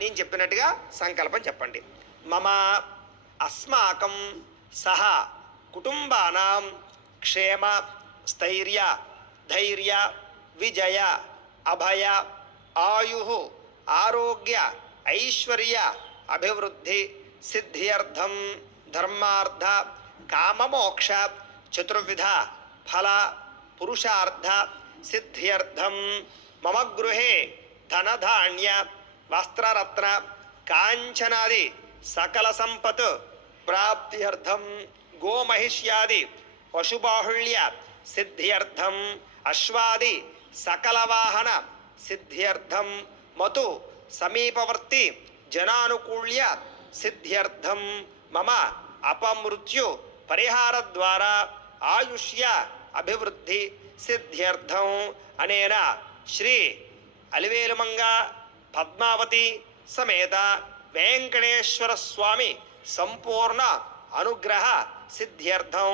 నేను చెప్పినట్టుగా సంకల్పం చెప్పండి. మమ అస్మాకం సహ కుటుంబానాం క్షేమ స్థైర్య ధైర్య విజయ అభయ ఆయు ఆరోగ్య ఐశ్వర్య అభివృద్ధి సిద్ధ్యర్థం ధర్మార్థ కామమోక్ష చతుర్విధ ఫల పురుషార్థ సిద్ధ్యర్థం మమ గృహే ధనధాన్య వస్త్రరత్న కాంచనాది సకల సంపత్ ప్రాప్త్యర్థం గోమహిష్యాది పశుబాహుళ్య సిద్ధ్యర్థం అశ్వాది సకల వాహన సిద్ధ్యర్థం మతు సమీపవర్తి జనానుకూల్య సిద్ధ్యర్థం మమ అపమృత్యు పరిహార ద్వారా ఆయుష్య అభివృద్ధి సిద్ధ్యర్థం అనేన శ్రీ అలివేలుమంగ పద్మావతి సమేత వెంకటేశ్వర స్వామి సంపూర్ణ అనుగ్రహ సిద్ధ్యర్థం.